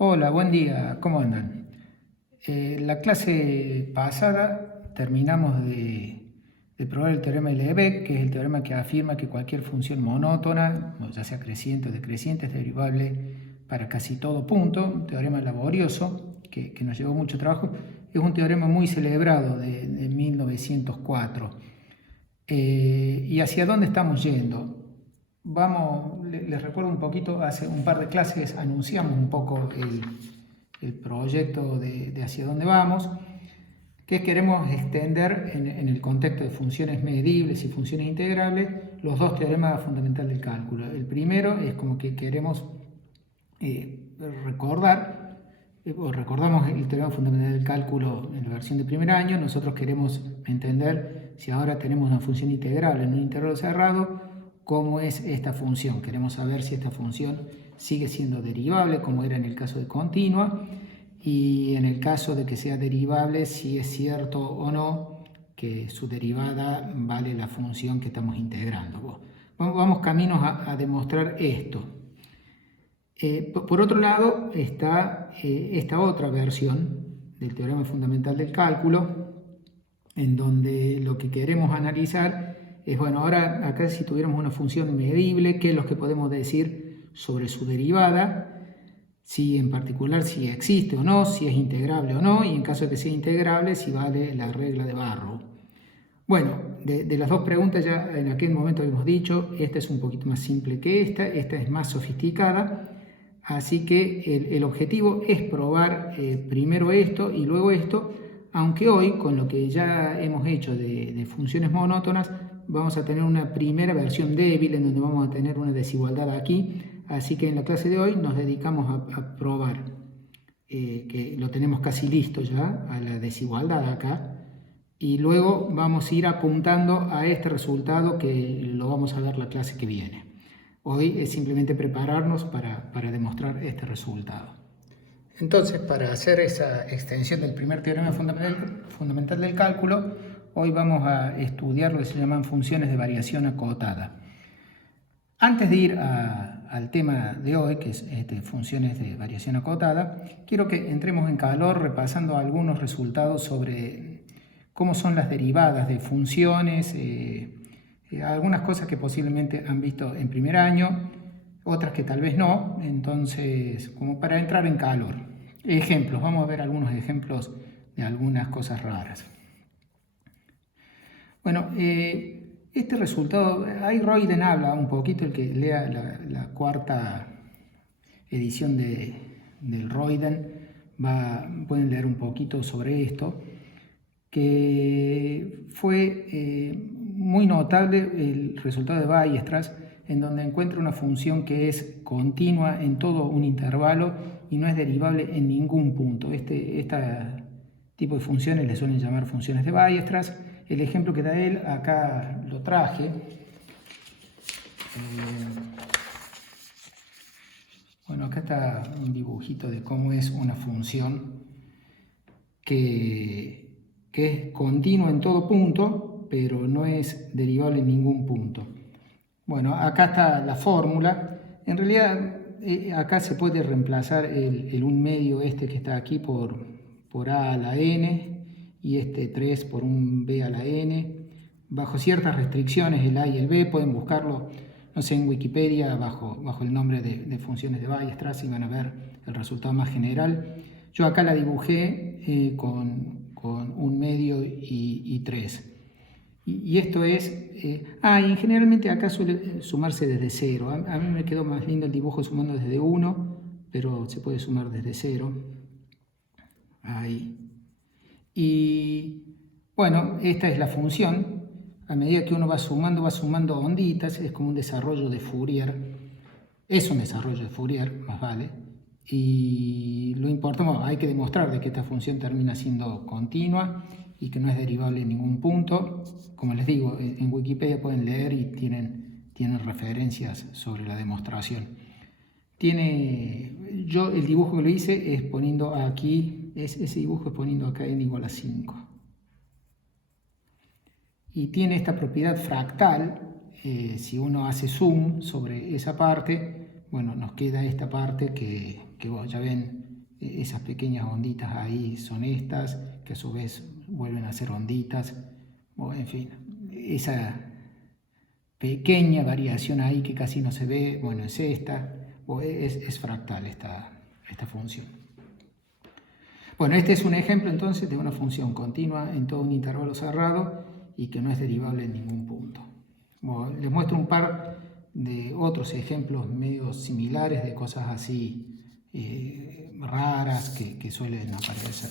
Hola, buen día, ¿cómo andan? La clase pasada terminamos de probar el teorema de Lebesgue, que es el teorema que afirma que cualquier función monótona, ya sea creciente o decreciente, es derivable para casi todo punto, un teorema laborioso que nos llevó mucho trabajo. Es un teorema muy celebrado de 1904. ¿Y hacia dónde estamos yendo? Les recuerdo un poquito, hace un par de clases anunciamos un poco el proyecto de hacia dónde vamos, que queremos extender en el contexto de funciones medibles y funciones integrables los dos teoremas fundamentales del cálculo. El primero es como que queremos recordar, o recordamos el teorema fundamental del cálculo en la versión de primer año. Nosotros queremos entender si ahora tenemos una función integrable en un intervalo cerrado, cómo es esta función. Queremos saber si esta función sigue siendo derivable, como era en el caso de continua, y en el caso de que sea derivable, si es cierto o no que su derivada vale la función que estamos integrando. Vamos caminos a demostrar esto. Por otro lado está esta otra versión del teorema fundamental del cálculo, en donde lo que queremos analizar es, bueno, ahora acá si tuviéramos una función medible, ¿qué es lo que podemos decir sobre su derivada? Si en particular si existe o no, si es integrable o no, y en caso de que sea integrable, si vale la regla de Barrow. Bueno, de las dos preguntas ya en aquel momento habíamos dicho, esta es un poquito más simple que esta es más sofisticada, así que el objetivo es probar primero esto y luego esto, aunque hoy con lo que ya hemos hecho de funciones monótonas, vamos a tener una primera versión débil en donde vamos a tener una desigualdad aquí, así que en la clase de hoy nos dedicamos a probar, que lo tenemos casi listo ya, a la desigualdad acá, y luego vamos a ir apuntando a este resultado que lo vamos a ver la clase que viene. Hoy es simplemente prepararnos para demostrar este resultado. Entonces, para hacer esa extensión del primer teorema fundamental del cálculo, hoy vamos a estudiar lo que se llaman funciones de variación acotada. Antes de ir al tema de hoy, que es funciones de variación acotada, quiero que entremos en calor repasando algunos resultados sobre cómo son las derivadas de funciones, algunas cosas que posiblemente han visto en primer año, otras que tal vez no, entonces como para entrar en calor. Ejemplos, vamos a ver algunos ejemplos de algunas cosas raras. Bueno, este resultado, ahí Royden habla un poquito, el que lea la cuarta edición del Royden, pueden leer un poquito sobre esto, que fue muy notable el resultado de Weierstrass, en donde encuentra una función que es continua en todo un intervalo y no es derivable en ningún punto. Este tipo de funciones le suelen llamar funciones de Weierstrass. El ejemplo que da él, acá lo traje. Bueno, acá está un dibujito de cómo es una función que es continua en todo punto, pero no es derivable en ningún punto. Bueno, acá está la fórmula. En realidad, acá se puede reemplazar el 1 medio que está aquí por a a la n, y este 3 por un b a la n. Bajo ciertas restricciones, el a y el b pueden buscarlo, no sé, en Wikipedia, bajo el nombre de funciones de Weierstrass, y van a ver el resultado más general. Yo acá la dibujé con 1 medio y 3. Y esto es, y generalmente acá suele sumarse desde 0. A mí me quedó más lindo el dibujo sumando desde 1, pero se puede sumar desde 0. Ahí. Y bueno, esta es la función. A medida que uno va sumando onditas, es como un desarrollo de Fourier. Es un desarrollo de Fourier, más vale. Y lo importante, bueno, hay que demostrar de que esta función termina siendo continua y que no es derivable en ningún punto. Como les digo, en Wikipedia pueden leer y tienen referencias sobre la demostración. Yo el dibujo que lo hice es poniendo aquí, ese dibujo es poniendo acá n igual a 5. Y tiene esta propiedad fractal. Si uno hace zoom sobre esa parte, bueno, nos queda esta parte que ya ven, esas pequeñas onditas ahí son estas, que a su vez vuelven a ser onditas, o en fin, esa pequeña variación ahí que casi no se ve, bueno, es esta, o es fractal esta función. Bueno, este es un ejemplo entonces de una función continua en todo un intervalo cerrado y que no es derivable en ningún punto. Bueno, les muestro un par de otros ejemplos medio similares de cosas así raras que suelen aparecer.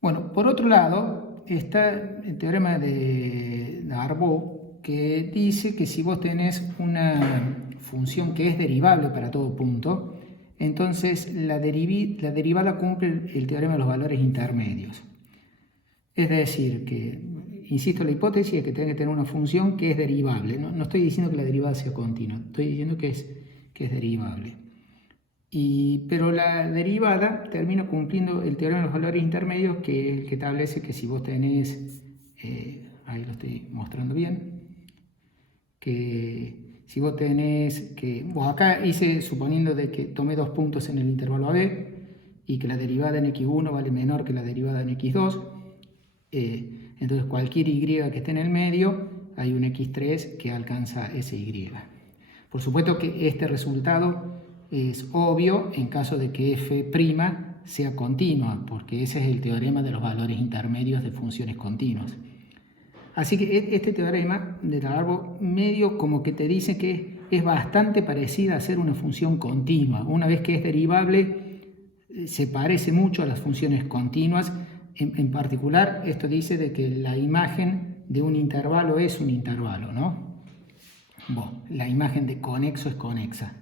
Bueno, por otro lado está el teorema de Darboux, que dice que si vos tenés una función que es derivable para todo punto, entonces la derivada cumple el teorema de los valores intermedios. Es decir, que, insisto, la hipótesis es que tenga que tener una función que es derivable. No estoy diciendo que la derivada sea continua, estoy diciendo que es derivable. Pero la derivada termina cumpliendo el teorema de los valores intermedios, que es el que establece que si vos tenés, ahí lo estoy mostrando bien, que si vos tenés que, bueno, acá hice suponiendo de que tomé dos puntos en el intervalo AB y que la derivada en x1 vale menor que la derivada en x2, entonces cualquier y que esté en el medio, hay un x3 que alcanza ese y. Por supuesto que este resultado es obvio en caso de que f' sea continua, porque ese es el teorema de los valores intermedios de funciones continuas. Así que este teorema de Darboux medio como que te dice que es bastante parecida a ser una función continua. Una vez que es derivable, se parece mucho a las funciones continuas. En particular, esto dice de que la imagen de un intervalo es un intervalo, ¿no? Bueno, la imagen de conexo es conexa.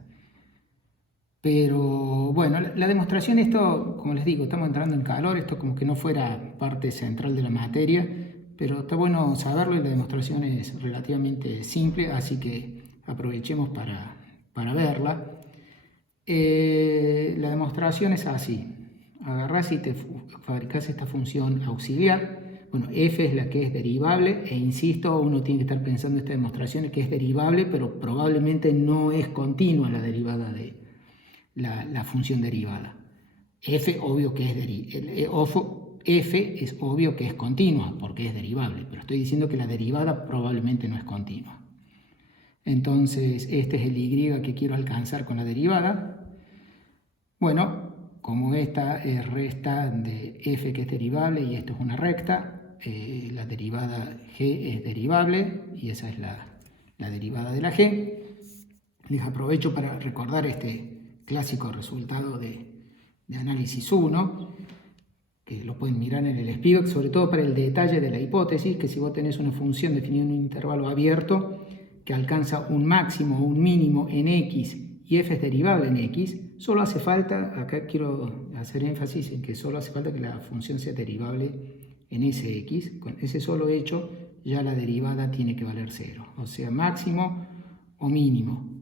Pero bueno, la demostración, esto, como les digo, estamos entrando en calor, esto como que no fuera parte central de la materia, pero está bueno saberlo y la demostración es relativamente simple, así que aprovechemos para verla. La demostración es así. Agarrás y te fabricás esta función auxiliar. Bueno, f es la que es derivable, e insisto, uno tiene que estar pensando en esta demostración que es derivable, pero probablemente no es continua la derivada de la función derivada. F obvio que es f es obvio que es continua porque es derivable, pero estoy diciendo que la derivada probablemente no es continua. Entonces este es el y que quiero alcanzar con la derivada. Bueno, como esta es resta de f que es derivable y esto es una recta, la derivada g es derivable y esa es la derivada de la g. Les aprovecho para recordar este clásico resultado de análisis 1, que lo pueden mirar en el Spivak, sobre todo para el detalle de la hipótesis, que si vos tenés una función definida en un intervalo abierto que alcanza un máximo o un mínimo en x y f es derivable en x, solo hace falta, acá quiero hacer énfasis en que solo hace falta que la función sea derivable en ese x. Con ese solo hecho ya la derivada tiene que valer 0, o sea, máximo o mínimo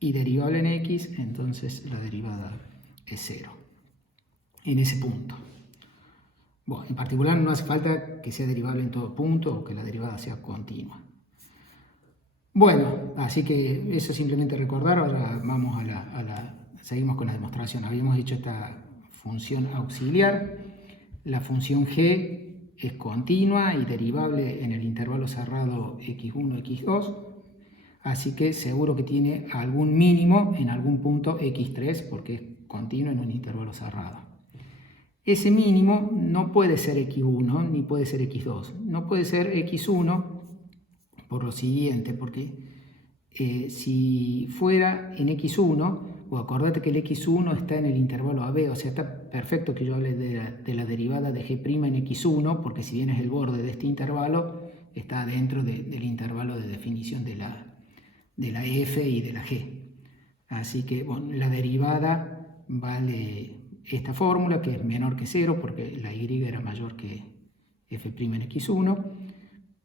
y derivable en x, entonces la derivada es 0 en ese punto. Bueno, en particular no hace falta que sea derivable en todo punto o que la derivada sea continua. Bueno, así que eso simplemente recordar. Ahora vamos seguimos con la demostración. Habíamos hecho esta función auxiliar. La función g es continua y derivable en el intervalo cerrado x1, x2. Así que seguro que tiene algún mínimo en algún punto x3 porque es continuo en un intervalo cerrado. Ese mínimo no puede ser x1 ni puede ser x2. No puede ser x1 por lo siguiente, porque si fuera en x1, o acordate que el x1 está en el intervalo AB, o sea, está perfecto que yo hable de la derivada de g' en x1, porque si bien es el borde de este intervalo, está dentro del intervalo de definición de la f y de la g. Así que bueno, la derivada vale esta fórmula, que es menor que 0 porque la y era mayor que f' en x1,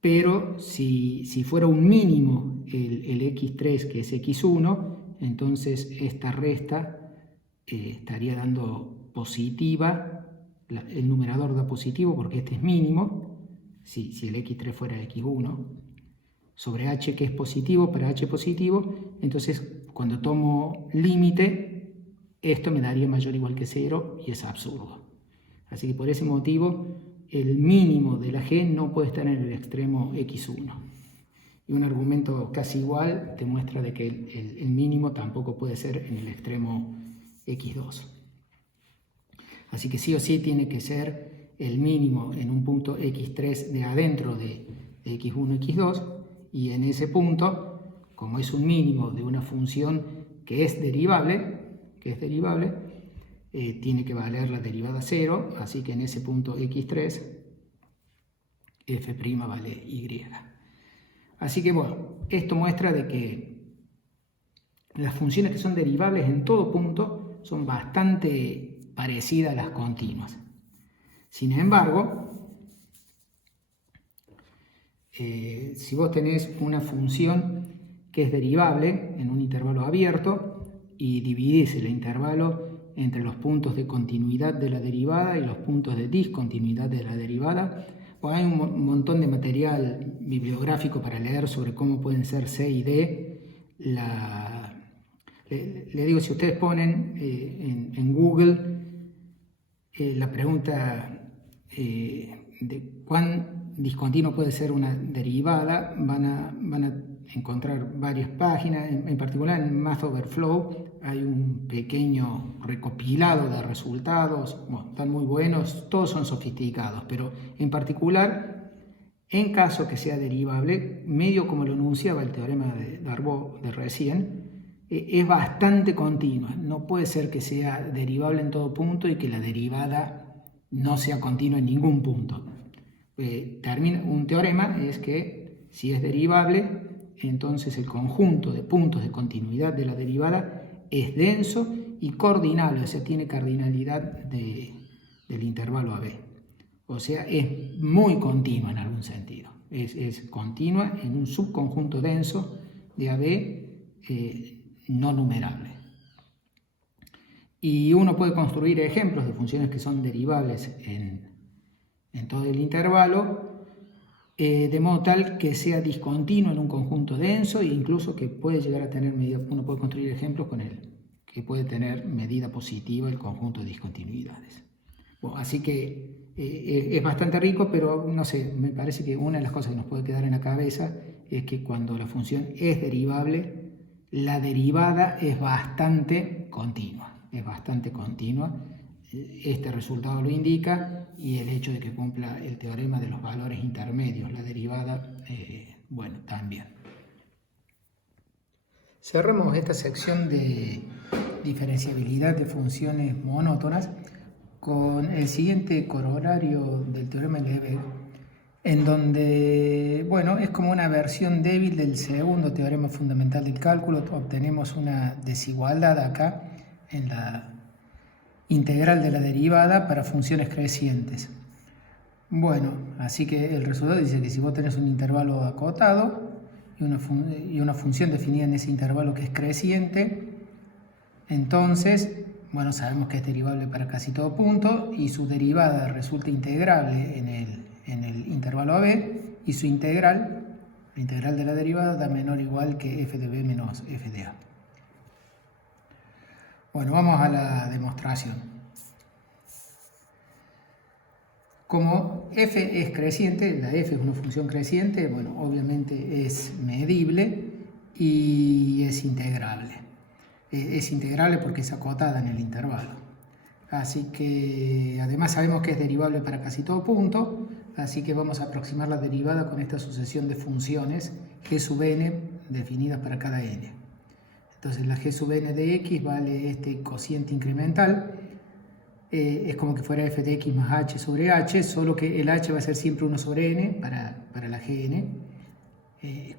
pero si fuera un mínimo el x3 que es x1, entonces esta resta estaría dando positiva, el numerador da positivo porque este es mínimo, si el x3 fuera x1, sobre h que es positivo, para h positivo, entonces cuando tomo límite esto me daría mayor o igual que 0 y es absurdo. Así que por ese motivo el mínimo de la g no puede estar en el extremo x1. Y un argumento casi igual te muestra de que el mínimo tampoco puede ser en el extremo x2. Así que sí o sí tiene que ser el mínimo en un punto x3 de adentro de x1, x2, y en ese punto, como es un mínimo de una función que es derivable, tiene que valer la derivada 0, así que en ese punto x3, f' vale y. Así que bueno, esto muestra de que las funciones que son derivables en todo punto son bastante parecidas a las continuas. Sin embargo, si vos tenés una función que es derivable en un intervalo abierto y dividís el intervalo entre los puntos de continuidad de la derivada y los puntos de discontinuidad de la derivada, pues hay un montón de material bibliográfico para leer sobre cómo pueden ser C y D. Le digo, si ustedes ponen en Google la pregunta de cuán discontinuo puede ser una derivada, van a encontrar varias páginas. En particular en MathOverflow hay un pequeño recopilado de resultados. Bueno, están muy buenos, todos son sofisticados, pero en particular, en caso que sea derivable, medio como lo enunciaba el teorema de Darboux de recién, es bastante continua. No puede ser que sea derivable en todo punto y que la derivada no sea continua en ningún punto. Un teorema es que si es derivable, entonces el conjunto de puntos de continuidad de la derivada es denso y coordinable, o sea, tiene cardinalidad del intervalo AB. O sea, es muy continua en algún sentido. Es continua en un subconjunto denso de AB no numerable. Y uno puede construir ejemplos de funciones que son derivables en todo el intervalo, de modo tal que sea discontinuo en un conjunto denso e incluso que puede llegar a tener medida. Uno puede construir ejemplos con él, que puede tener medida positiva el conjunto de discontinuidades. Bueno, así que es bastante rico, pero no sé, me parece que una de las cosas que nos puede quedar en la cabeza es que cuando la función es derivable, la derivada es bastante continua. Este resultado lo indica, y el hecho de que cumpla el teorema de los valores intermedios, la derivada, bueno, también. Cerramos esta sección de diferenciabilidad de funciones monótonas con el siguiente corolario del teorema de Lebesgue, en donde, bueno, es como una versión débil del segundo teorema fundamental del cálculo. Obtenemos una desigualdad acá en la integral de la derivada para funciones crecientes. Bueno, así que el resultado dice que si vos tenés un intervalo acotado y una función definida en ese intervalo que es creciente, entonces, bueno, sabemos que es derivable para casi todo punto y su derivada resulta integrable en el intervalo AB, y su integral, la integral de la derivada, da menor o igual que f de b menos f de a. Bueno, vamos a la demostración. Como f es creciente, la f es una función creciente, bueno, obviamente es medible y es integrable. Es integrable porque es acotada en el intervalo. Así que además sabemos que es derivable para casi todo punto, así que vamos a aproximar la derivada con esta sucesión de funciones g sub n definidas para cada n. Entonces la g sub n de x vale este cociente incremental, es como que fuera f de x más h sobre h, solo que el h va a ser siempre 1 sobre n para la gn,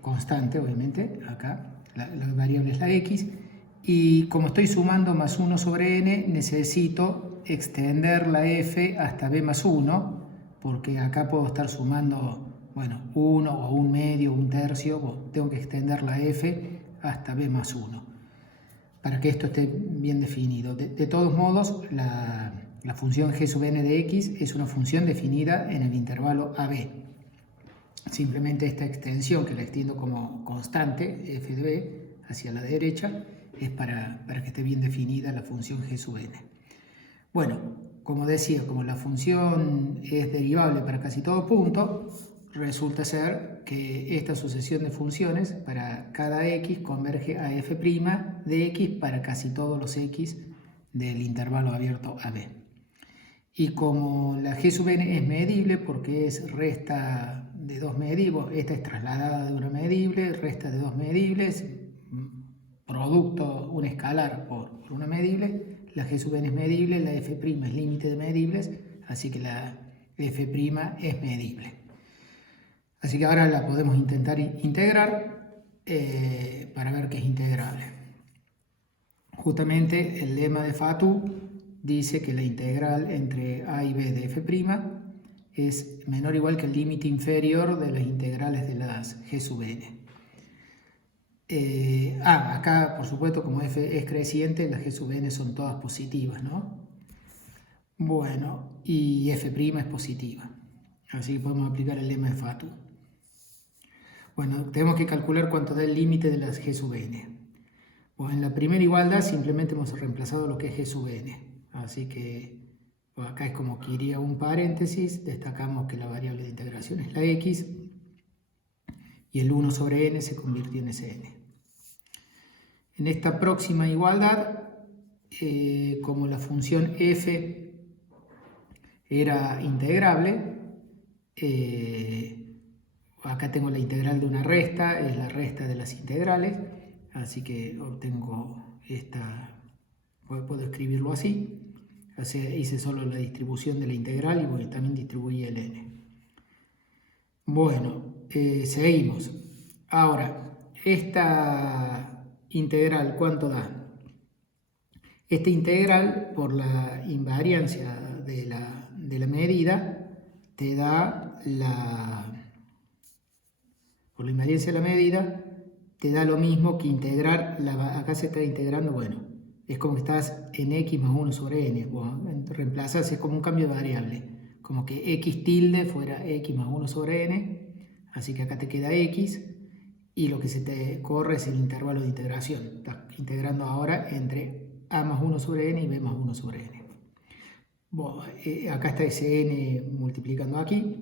constante obviamente, acá la variable es la x, y como estoy sumando más 1 sobre n, necesito extender la f hasta b más 1, porque acá puedo estar sumando, bueno, 1 o 1 medio, 1 tercio, bueno, tengo que extender la f hasta b más 1, para que esto esté bien definido. De todos modos, la función g sub n de x es una función definida en el intervalo AB. Simplemente esta extensión, que la extiendo como constante, f de b, hacia la derecha, es para que esté bien definida la función g sub n. Bueno, como decía, como la función es derivable para casi todo punto, resulta ser que esta sucesión de funciones para cada x converge a f' de x para casi todos los x del intervalo abierto AB. Y como la g sub n es medible porque es resta de dos medibles, esta es trasladada de una medible, resta de dos medibles, producto un escalar por una medible, la g sub n es medible, la f' es límite de medibles, así que la f' es medible. Así que ahora la podemos intentar integrar para ver que es integrable. Justamente el lema de Fatou dice que la integral entre a y b de f' es menor o igual que el límite inferior de las integrales de las g sub n. Acá, por supuesto, como f es creciente, las g sub n son todas positivas, ¿no? Bueno, y f' es positiva. Así que podemos aplicar el lema de Fatou. Bueno, tenemos que calcular cuánto da el límite de las g sub n. Bueno, en la primera igualdad simplemente hemos reemplazado lo que es g sub n. Así que acá es como que iría un paréntesis, destacamos que la variable de integración es la x y el 1 sobre n se convirtió en Sn. En esta próxima igualdad, como la función f era integrable, acá tengo la integral de una resta, es la resta de las integrales, así que obtengo esta, puedo escribirlo así. O sea, hice solo la distribución de la integral y bueno, también distribuí el n. Bueno, seguimos. Ahora, esta integral, ¿cuánto da? Esta integral, por la invariancia de la medida, te da por la invariancia de la medida, te da lo mismo que integrar, acá se está integrando, bueno, es como que estás en x más 1 sobre n, bueno, reemplazas, es como un cambio de variable, como que x tilde fuera x más 1 sobre n, así que acá te queda x, y lo que se te corre es el intervalo de integración, estás integrando ahora entre a más 1 sobre n y b más 1 sobre n. Bueno, acá está ese n multiplicando aquí,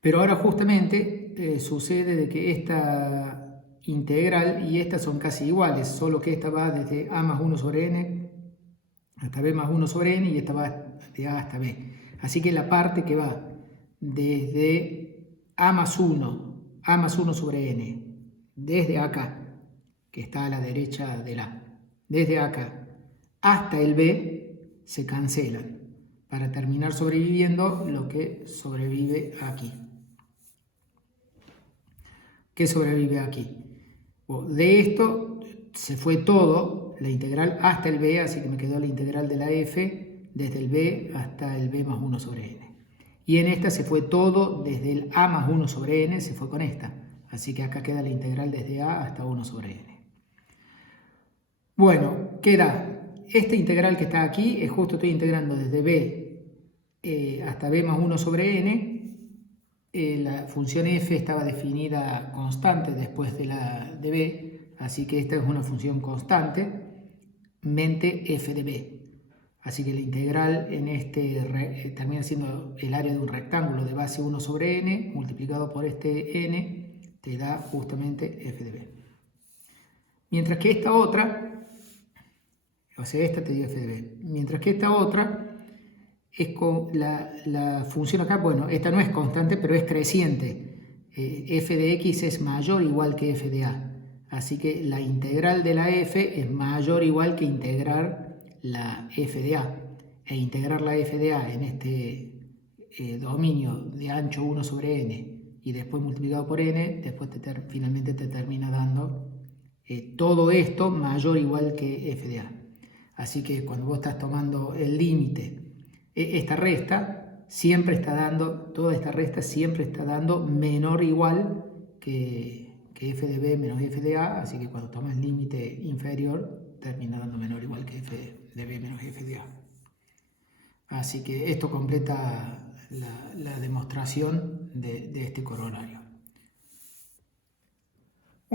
pero ahora justamente sucede de que esta integral y esta son casi iguales, solo que esta va desde a más 1 sobre n hasta b más 1 sobre n y esta va de a hasta b. Así que la parte que va desde a más 1 sobre n, desde acá, que está a la derecha del a, desde acá hasta el b, se cancelan para terminar sobreviviendo lo que sobrevive aquí. ¿Qué sobrevive aquí? De esto se fue todo, la integral hasta el b, así que me quedó la integral de la f desde el b hasta el b más 1 sobre n. Y en esta se fue todo desde el a más 1 sobre n, se fue con esta. Así que acá queda la integral desde a hasta 1 sobre n. Bueno, queda esta integral que está aquí, es justo estoy integrando desde b hasta b más 1 sobre n. La función f estaba definida constante después de b, así que esta es una función constante, mente f de b. Así que la integral en este termina siendo el área de un rectángulo de base 1 sobre n, multiplicado por este n, te da justamente f de b. Mientras que esta otra, o sea, esta te dio f de b, mientras que esta otra es con la función acá, bueno, esta no es constante, pero es creciente. F de x es mayor o igual que f de a. Así que la integral de la f es mayor o igual que integrar la f de a. E integrar la f de a en este dominio de ancho 1 sobre n y después multiplicado por n, después finalmente te termina dando todo esto mayor o igual que f de a. Así que cuando vos estás tomando el límite, esta resta siempre está dando, toda esta resta siempre está dando menor o igual que f de b menos f de a, así que cuando tomas el límite inferior termina dando menor o igual que f de b menos f de a. Así que esto completa la demostración de este corolario.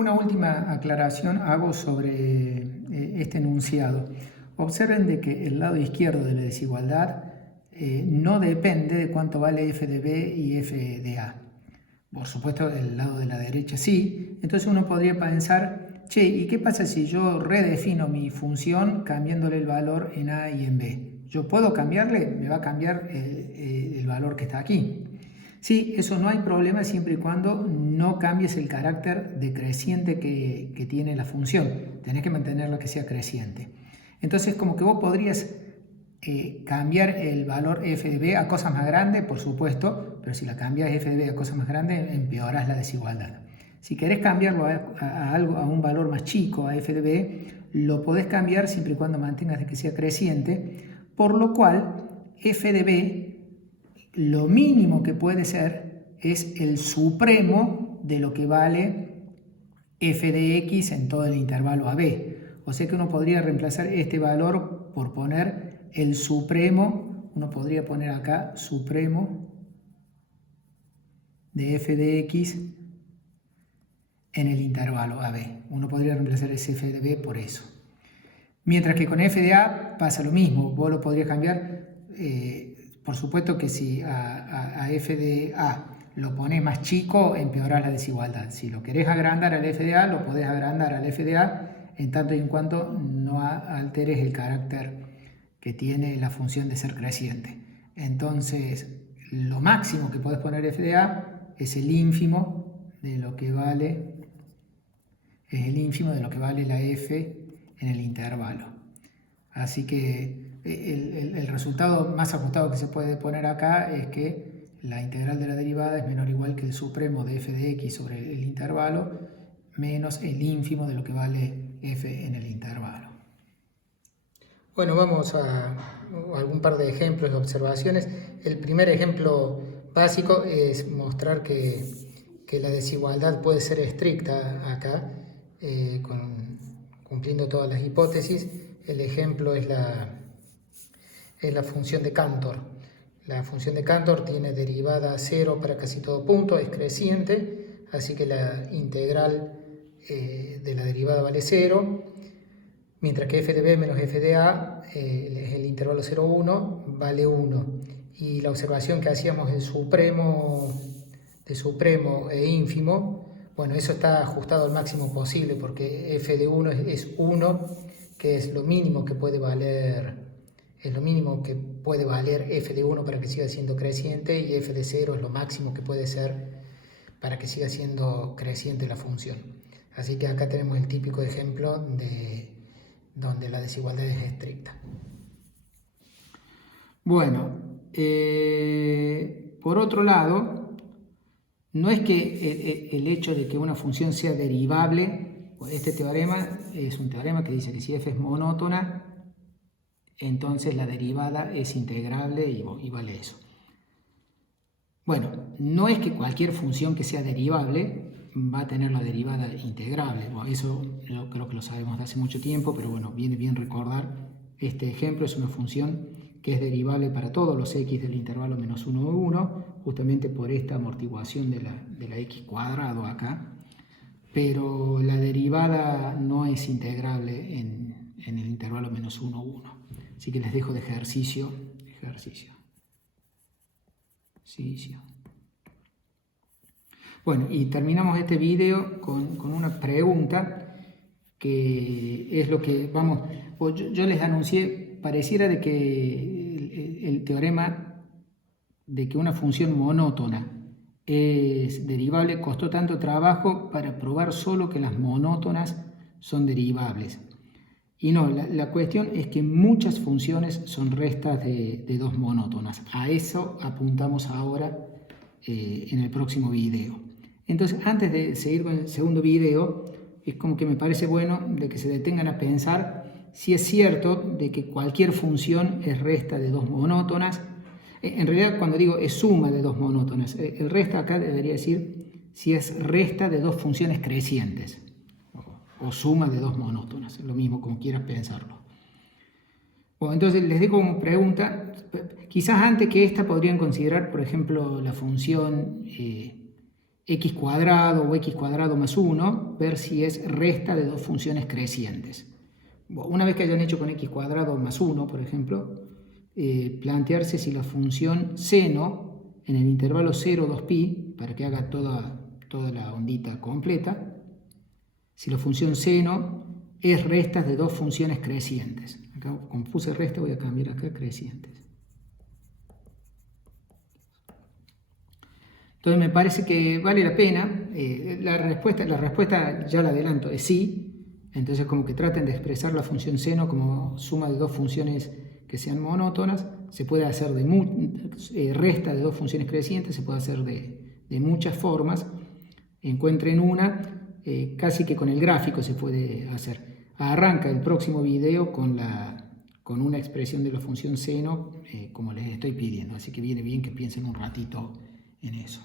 Una última aclaración hago sobre este enunciado. Observen de que el lado izquierdo de la desigualdad no depende de cuánto vale f de b y f de a. Por supuesto, el lado de la derecha sí. Entonces uno podría pensar, che, ¿y qué pasa si yo redefino mi función cambiándole el valor en a y en b? ¿Yo puedo cambiarle? Me va a cambiar el valor que está aquí. Sí, eso no hay problema siempre y cuando no cambies el carácter decreciente que tiene la función. Tenés que mantenerla que sea creciente. Entonces, como que vos podrías cambiar el valor f de b a cosas más grandes, por supuesto, pero si la cambias f de b a cosas más grandes, empeorás la desigualdad. Si querés cambiarlo a un valor más chico, a f de b, lo podés cambiar siempre y cuando mantengas de que sea creciente, por lo cual f de b, lo mínimo que puede ser es el supremo de lo que vale f de x en todo el intervalo AB. O sea que uno podría reemplazar este valor por poner el supremo, uno podría poner acá supremo de f de x en el intervalo AB. Uno podría reemplazar ese f de b por eso. Mientras que con f de a pasa lo mismo, vos lo podrías cambiar, por supuesto que si a f de a lo pones más chico, empeorás la desigualdad. Si lo querés agrandar al f de a, lo podés agrandar al f de a, en tanto y en cuanto no alteres el carácter que tiene la función de ser creciente. Entonces, lo máximo que podés poner f de a es el ínfimo de lo que vale, la f en el intervalo. Así que el resultado más ajustado que se puede poner acá es que la integral de la derivada es menor o igual que el supremo de f de x sobre el intervalo menos el ínfimo de lo que vale f en el intervalo. Bueno, vamos a algún par de ejemplos de observaciones. El primer ejemplo básico es mostrar que la desigualdad puede ser estricta acá, cumpliendo todas las hipótesis. El ejemplo es la función de Cantor. La función de Cantor tiene derivada 0 para casi todo punto, es creciente, así que la integral de la derivada vale 0, mientras que f de b menos f de a, es el intervalo 0, 1, vale 1. Y la observación que hacíamos de supremo e ínfimo, bueno, eso está ajustado al máximo posible porque f de 1 es 1, que es lo mínimo que puede valer, f de 1 para que siga siendo creciente, y f de 0 es lo máximo que puede ser para que siga siendo creciente la función. Así que acá tenemos el típico ejemplo donde la desigualdad es estricta. Bueno, por otro lado, no es que el hecho de que una función sea derivable, este teorema es un teorema que dice que si f es monótona, entonces la derivada es integrable y vale eso. Bueno, no es que cualquier función que sea derivable va a tener la derivada integrable. Bueno, eso yo creo que lo sabemos de hace mucho tiempo, pero bueno, viene bien recordar. Este ejemplo es una función que es derivable para todos los x del intervalo menos 1, 1, justamente por esta amortiguación de la x cuadrado acá. Pero la derivada no es integrable en el intervalo menos 1, 1. Así que les dejo de ejercicio. Bueno, y terminamos este video con una pregunta que es lo que vamos... Yo les anuncié, pareciera de que el teorema de que una función monótona es derivable costó tanto trabajo para probar solo que las monótonas son derivables. Y no, la cuestión es que muchas funciones son restas de dos monótonas. A eso apuntamos ahora en el próximo video. Entonces, antes de seguir con el segundo video, es como que me parece bueno de que se detengan a pensar si es cierto de que cualquier función es resta de dos monótonas. En realidad, cuando digo es suma de dos monótonas, el resta acá debería decir si es resta de dos funciones crecientes o suma de dos monótonas, es lo mismo como quieras pensarlo. Bueno, entonces les dejo como pregunta, quizás antes que esta podrían considerar, por ejemplo, la función x cuadrado o x cuadrado más 1, ver si es resta de dos funciones crecientes. Una vez que hayan hecho con x cuadrado más 1, por ejemplo, plantearse si la función seno en el intervalo 0, 2pi, para que haga toda la ondita completa, si la función seno es resta de dos funciones crecientes. Acá, como puse resta, voy a cambiar acá crecientes. Entonces me parece que vale la pena. La respuesta ya la adelanto, es sí. Entonces como que traten de expresar la función seno como suma de dos funciones que sean monótonas. Se puede hacer resta de dos funciones crecientes, se puede hacer de muchas formas. Encuentren una, casi que con el gráfico se puede hacer. Arranca el próximo video con una expresión de la función seno, como les estoy pidiendo. Así que viene bien que piensen un ratito en eso.